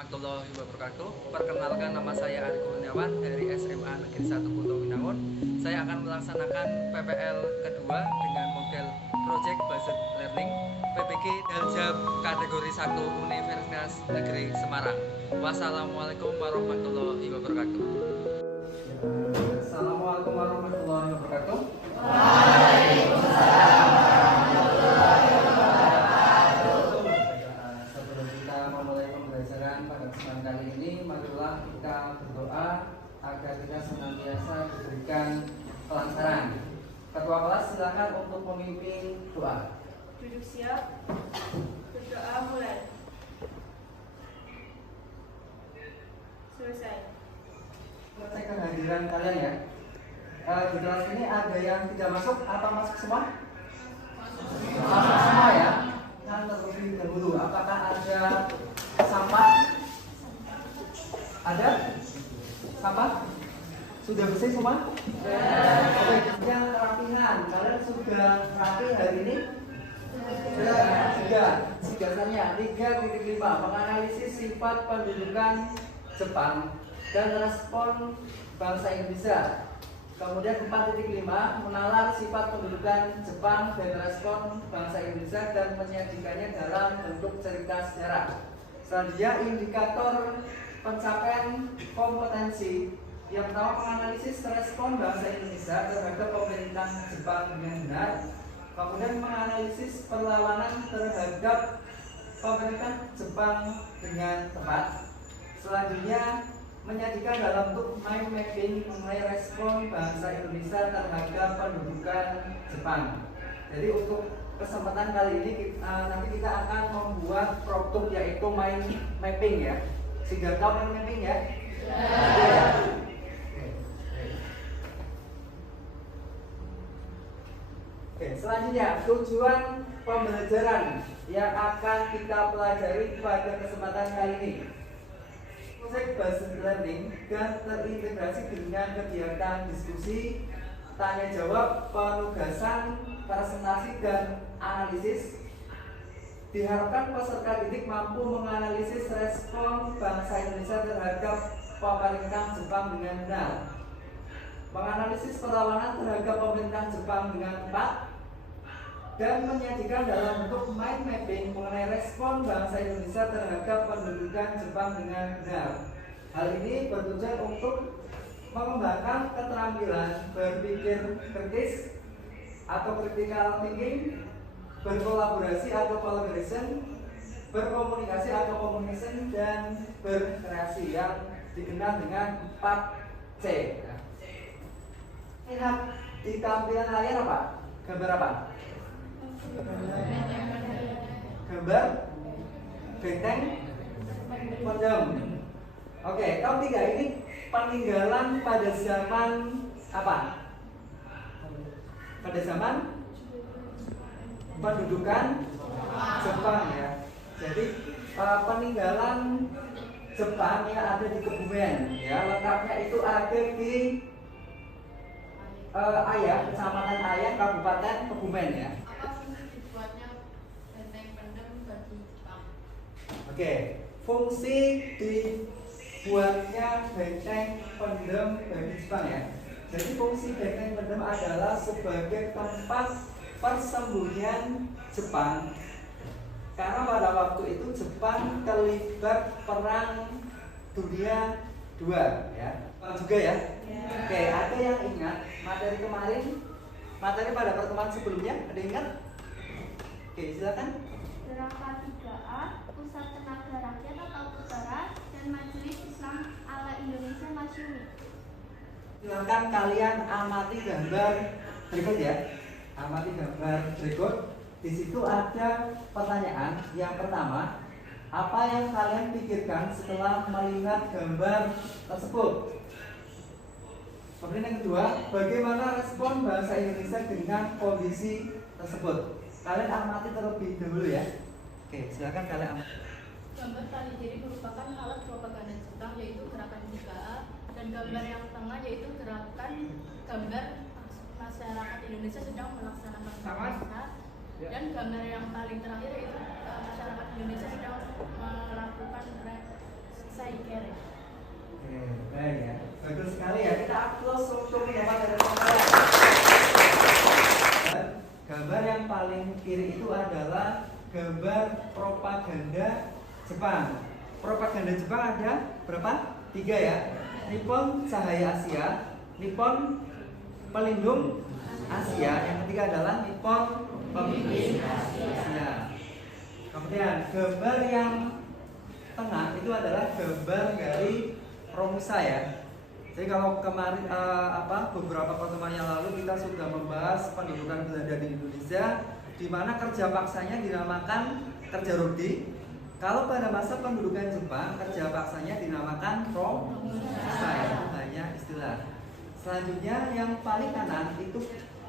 warahmatullahi wabarakatuh. Perkenalkan, nama saya Ari Kurniawan dari SMA Negeri 1 Kuto Winangun. Saya akan melaksanakan PPL kedua dengan model Project Based Learning PBG Daljab kategori 1 Universitas Negeri Semarang. Wassalamualaikum warahmatullahi wabarakatuh. Assalamualaikum warahmatullahi wabarakatuh. Sebelum kita memulai pembelajaran pada kesempatan kali ini, marilah kita berdoa agar kita senantiasa diberikan kelancaran. Ketua kelas silakan untuk memimpin doa. Duduk siap. Berdoa mulai. Selesai. Cek kehadiran kalian ya. Di kelas ini ada yang tidak masuk atau masuk semua? Masuk semua ya. Nah, terlebih dahulu, apakah ada sampah? Ada? Sampah? Sudah bersih semua? Oke, kemudian rapihan. Kalian sudah rapi hari ini? Sudah. Dasarnya 3.5 menganalisis sifat pendudukan Jepang dan respon bangsa Indonesia. Kemudian 4.5 menalar sifat pendudukan Jepang dan respon bangsa Indonesia dan menyajikannya dalam bentuk cerita sejarah. Selanjutnya indikator pencapaian kompetensi. Yang pertama menganalisis respon bangsa Indonesia terhadap pemerintahan Jepang dengan benar. Kemudian menganalisis perlawanan terhadap pemerintahan Jepang dengan tepat. Selanjutnya menyajikan dalam bentuk mind mapping mengenai respon bangsa Indonesia terhadap pendudukan Jepang. Jadi untuk kesempatan kali ini nanti kita akan membuat produk yaitu mind mapping ya. Sudah tahu mind mapping ya? Ya. Oke, selanjutnya tujuan pembelajaran yang akan kita pelajari pada kesempatan kali ini. Project Based Learning dan terintegrasi dengan kegiatan diskusi, tanya jawab, penugasan, presentasi, dan analisis. Diharapkan peserta didik mampu menganalisis respon bangsa Indonesia terhadap pemerintahan Jepang dengan benar, menganalisis perlawanan terhadap pemerintahan Jepang dengan tepat, dan menyajikan dalam bentuk mind mapping mengenai respon bangsa Indonesia terhadap pendudukan Jepang dengan benar. Hal ini bertujuan untuk mengembangkan keterampilan berpikir kritis atau critical thinking, berkolaborasi atau collaboration, berkomunikasi atau communication, dan berkreasi yang dikenal dengan 4C. Lihat di tampilan layar apa? Gambar apa? Gambar benteng pendem. Oke, tahun 3 ini peninggalan pada zaman apa? Pada zaman pendudukan Jepang ya. Jadi peninggalan Jepang yang ada di Kebumen ya, lengkapnya itu ada di Ayah, Kecamatan Ayah, Kabupaten Kebumen ya. Oke, fungsi dibuatnya benteng pendem bagi Jepang ya. Jadi fungsi benteng pendem adalah sebagai tempat persembunyian Jepang. Karena pada waktu itu Jepang terlibat perang dunia 2 ya. Juga ya. Oke, ada yang ingat materi kemarin? Materi pada pertemuan sebelumnya, ada yang ingat? Oke, silakan. Gerakan 3A, Pusat Tenaga Rakyat atau PUTARA, dan Majelis Islam ala Indonesia Masyumi. Silakan kalian amati gambar berikut ya. Amati gambar berikut. Di situ ada pertanyaan. Yang pertama, apa yang kalian pikirkan setelah melihat gambar tersebut? Kemudian yang kedua, bagaimana respon bahasa Indonesia dengan kondisi tersebut? Kalian amati terlebih dahulu ya. Oke, silakan kalian amati. Gambar tali jari merupakan alat propaganda Jepang, yaitu gerakan 3A, dan gambar yang tengah yaitu gerakan gambar masyarakat Indonesia sedang melaksanakan puasa, dan gambar yang paling terakhir yaitu masyarakat Indonesia sedang melakukan Oke, baik ya. Bagus sekali ya. Kita applause untuk pendapat dari teman-teman. Gambar yang paling kiri itu adalah gambar propaganda Jepang. Propaganda Jepang ada berapa? 3 ya. Nippon Cahaya Asia, Nippon Pelindung Asia, yang ketiga adalah Nippon Pemimpin Asia. Kemudian gambar yang tengah itu adalah gambar dari Romusa ya. Jadi kalau kemarin beberapa pertemuan yang lalu kita sudah membahas pendudukan Belanda di Indonesia, di mana kerja paksanya dinamakan kerja rodi. Kalau pada masa pendudukan Jepang, kerja paksanya dinamakan Romusa ya, hanya istilah. Selanjutnya yang paling kanan itu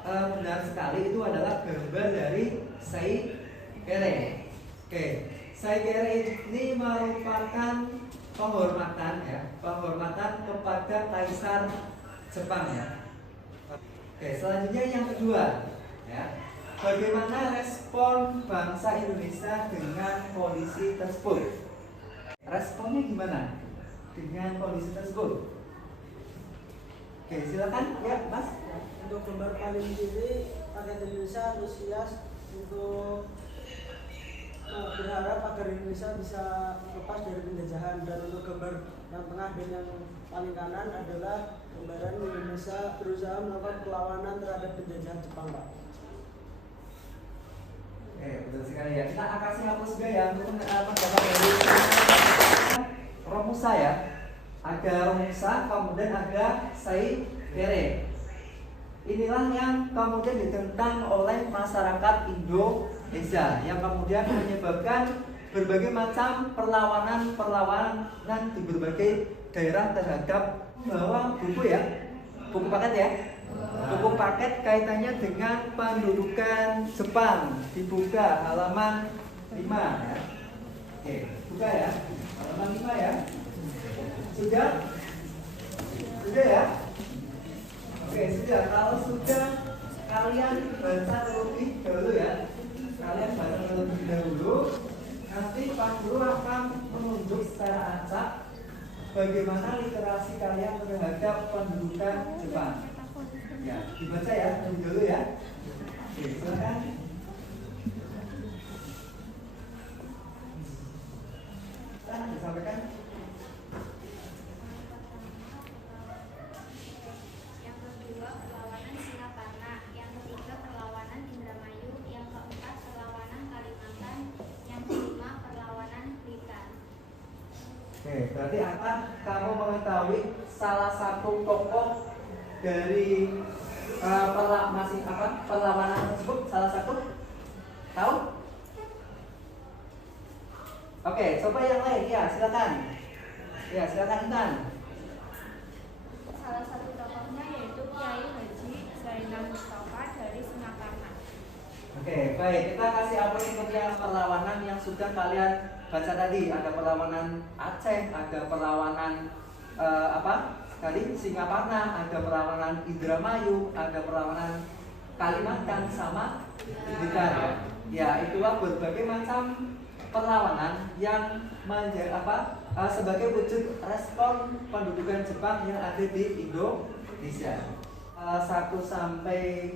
benar sekali, itu adalah gambar dari Saikere. Oke, Saikere ini merupakan penghormatan ya, penghormatan kepada Kaisar Jepang ya. Oke, selanjutnya yang kedua ya. Bagaimana respon bangsa Indonesia dengan kondisi tersebut? Responnya gimana dengan kondisi tersebut? Oke, silakan ya, Mas. Untuk gambar paling kiri, rakyat Indonesia antusias untuk berharap agar Indonesia bisa lepas dari penjajahan. Dan untuk gambar yang tengah dan yang paling kanan adalah gambaran Indonesia berusaha melakukan perlawanan terhadap penjajahan Jepang, Pak. Betul sekali ya. Kita kasih hapus juga ya untuk pendapat dari Romusa ya. Ada Romusa, kemudian ada Saikere. Inilah yang kemudian ditentang oleh masyarakat Indonesia, yang kemudian menyebabkan berbagai macam perlawanan di berbagai daerah terhadap bahwa buku ya, buku paket ya. Buku paket kaitannya dengan pendudukan Jepang, dibuka halaman 5 ya. Oke, buka ya. Halaman 5 ya. Sudah? Sudah ya? Oke, sudah. Kalau sudah, kalian baca terlebih dahulu ya. Kalian baca terlebih dahulu. Nanti Pak Guru akan menunjuk secara acak bagaimana literasi kalian terhadap pendudukan Jepang. Ya, dibaca ya, terlebih dahulu ya. Oke, silakan. Disampaikan. Yang kedua, perlawanan Singaparna. Yang ketiga, perlawanan Indramayu. Yang keempat, perlawanan Kalimantan. Yang kelima, perlawanan Blitar. Oke, berarti akan kamu mengetahui salah satu tokoh dari perlawanan tersebut, salah satu? Tahu? Oke, coba yang lain ya, silakan. Ya, silakan Intan. Salah satu tokohnya yaitu Kiai Haji Zainal Mustafa dari Singaparna. Oke, baik. Kita kasih apel untuk yang perlawanan yang sudah kalian baca tadi. Ada perlawanan Aceh, ada perlawanan tadi Singaparna, ada perlawanan Indramayu, ada perlawanan Kalimantan sama Blitar. Ya, itulah berbagai macam perlawanan yang sebagai wujud respon pendudukan Jepang yang ada di Indonesia. 1 sampai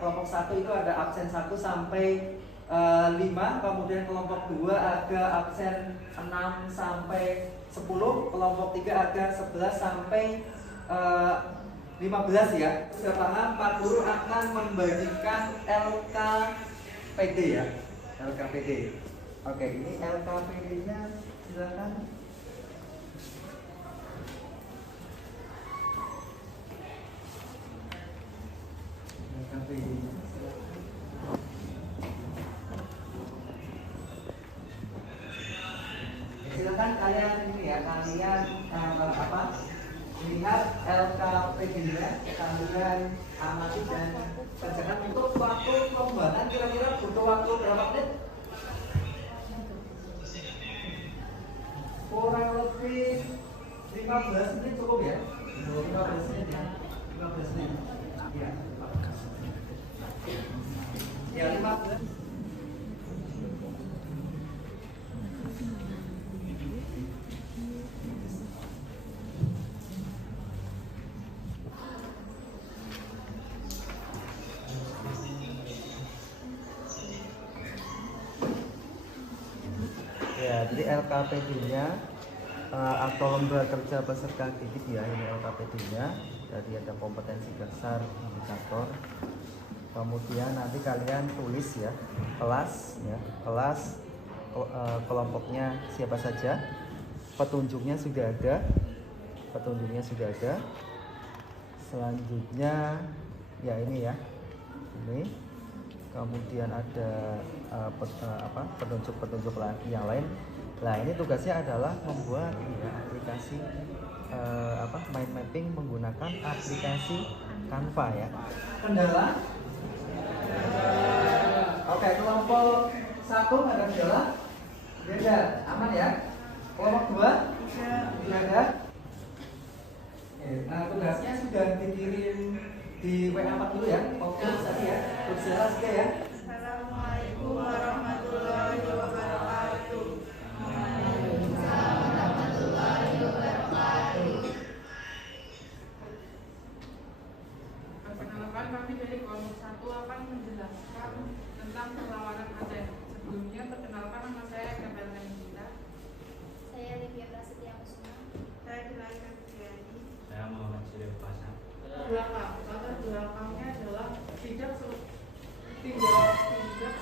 kelompok 1 itu ada absen 1 sampai 5, kemudian kelompok 2 ada absen 6 sampai 10, kelompok 3 ada 11 sampai 15 ya. Sudah paham, Pak Guru akan membagikan LKPD ya. LKPD. Oke, ini LKPD-nya silakan. LKPD-nya silakan. Silakan kalian ini ya, kalian lihat LKPD-nya, kalian amati dan kerjakan. Untuk waktu pembuatan kira-kira butuh waktu berapa menit? Kurang lebih 15 menit cukup ya? 15 menit ya? 15 menit ya. Ya, 15. Ya, jadi LKPD-nya atau lembaga kerja peserta didik ya, ini LKPD-nya. Jadi ada kompetensi dasar, indikator. Kemudian nanti kalian tulis ya, kelas, kelompoknya siapa saja, petunjuknya sudah ada, Selanjutnya ya ini ya, ini. Kemudian ada petunjuk yang lain. Nah ini tugasnya adalah membuat ya, aplikasi mind mapping menggunakan aplikasi Canva ya. Kendala? Oke, kelompok 1 nggak ada kendala? Tidak, aman ya. Kelompok 2? Tidak ada. Nah tugasnya sudah dikirim di WA 4 dulu ya. Oke, tadi ya. Berjelas ya. Assalamualaikum warahmatullahi wabarakatuh. Perkenalkan, kami dari kelompok 1 akan menjelaskan tentang perlawanan Aceh. Sebelumnya perkenalkan, nama saya Gabriel Nindita. Saya Livia Prasetya Kusuma. Saya Dilaika Suryani. Saya Muhammad Syarif Pasang. Latar belakangnya adalah tidak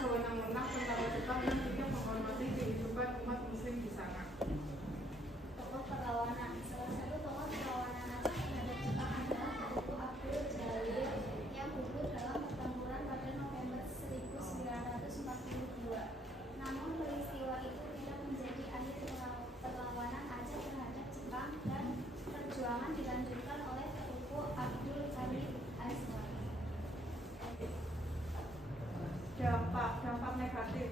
sewenang-wenang tentara Jepang yang tidak menghormati kehidupan umat muslim di sana. Tokoh perlawanan. Salah satu tokoh perlawanan Aceh terhadap Jepang adalah Tuku Abdul Jalil yang gugur dalam pertempuran pada November 1942. Namun peristiwa itu tidak menjadi akhir perlawanan Aceh terhadap Jepang dan perjuangan dilanjutkan oleh Tuku Abdul Jalil Azwar. Dampak negatif.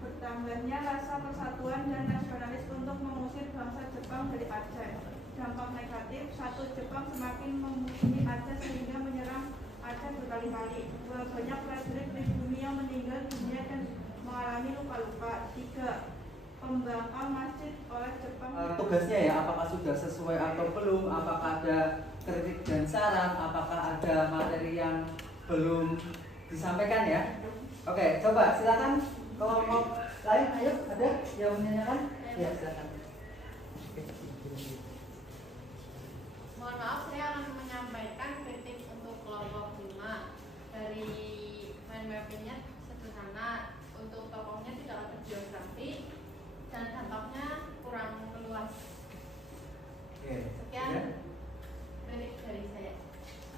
Bertambahnya rasa persatuan dan nasionalis untuk mengusir bangsa Jepang dari Aceh. Dampak negatif, 1. Jepang semakin memusuhi Aceh sehingga menyerang Aceh berkali-kali. 2. Banyak prajurit pribumi yang meninggal dunia dan mengalami luka-luka. 3. Pembangkang masjid oleh Jepang. Tugasnya ya, apakah sudah sesuai atau belum, apakah ada kritik dan saran, apakah ada materi yang belum disampaikan ya. Oke, coba silakan kelompok lain, ayo ada yang menanyakan? Ya silakan. Mohon maaf, saya akan menyampaikan kritik untuk kelompok 5. Dari mind mappingnya sederhana, untuk tokohnya tidak ada geografi dan dampaknya kurang luas. Oke. Sekian kritik dari saya.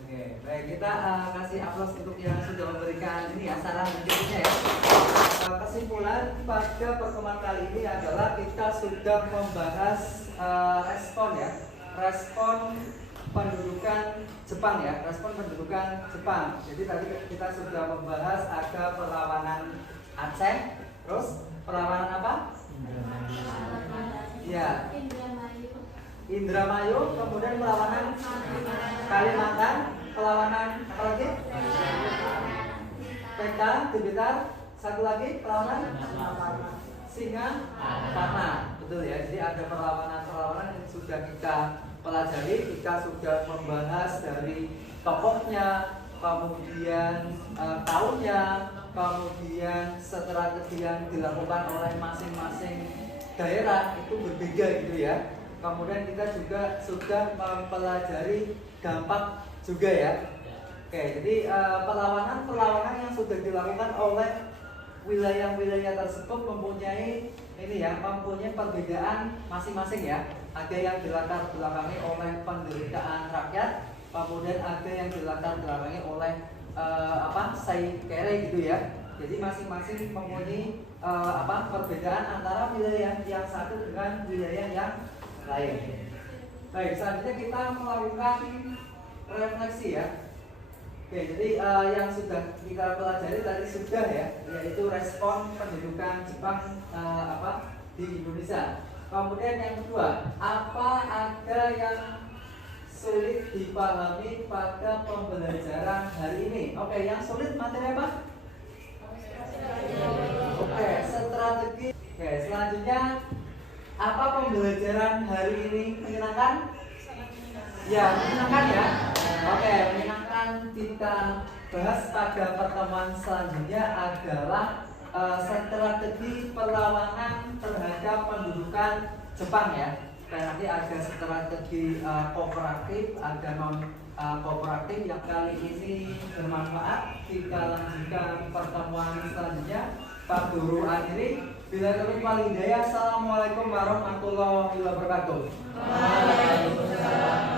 Oke, baik, kita kasih aplaus untuk yang sudah memberikan ini ya, saran dan kritiknya ya. Kesimpulan pada pertemuan kali ini adalah kita sudah membahas respon ya, respon pendudukan Jepang ya, respon pendudukan Jepang. Jadi tadi kita sudah membahas ada perlawanan Aceh, terus perlawanan apa? Ya, Indramayu, kemudian perlawanan Kalimantan, perlawanan apa lagi? Peta, Blitar, satu lagi perlawanan Singaparna, betul ya. Jadi ada perlawanan yang sudah kita pelajari, kita sudah membahas dari tokohnya, kemudian tahunnya, kemudian strategi yang dilakukan oleh masing-masing daerah itu berbeda gitu ya. Kemudian kita juga sudah mempelajari dampak juga ya. Oke, jadi perlawanan yang sudah dilakukan oleh wilayah-wilayah tersebut mempunyai ini ya, mempunyai perbedaan masing-masing ya. Ada yang dilatar belakangi oleh penderitaan rakyat, kemudian ada yang dilatar belakangi oleh saikere gitu ya. Jadi masing-masing mempunyai perbedaan antara wilayah yang satu dengan wilayah yang lain. Baik, selanjutnya kita melakukan refleksi ya. Oke, jadi yang sudah kita pelajari tadi sudah ya, yaitu respon pendudukan Jepang di Indonesia. Kemudian yang kedua, apa ada yang sulit dipahami pada pembelajaran hari ini? Oke, yang sulit materi apa? Oke, strategi. Oke, selanjutnya apa pembelajaran hari ini menyenangkan? Ya, menyenangkan ya. Oke, menyenangkan. Kita bahas pada pertemuan selanjutnya adalah strategi perlawanan terhadap pendudukan Jepang ya. Dan nanti ada strategi kooperatif, ada non kooperatif yang kali ini bermanfaat. Kita lanjutkan pertemuan selanjutnya. Pak Guru akhiri. Bila kami walhidayah. Assalamualaikum warahmatullahi wabarakatuh. Waalaikumsalam.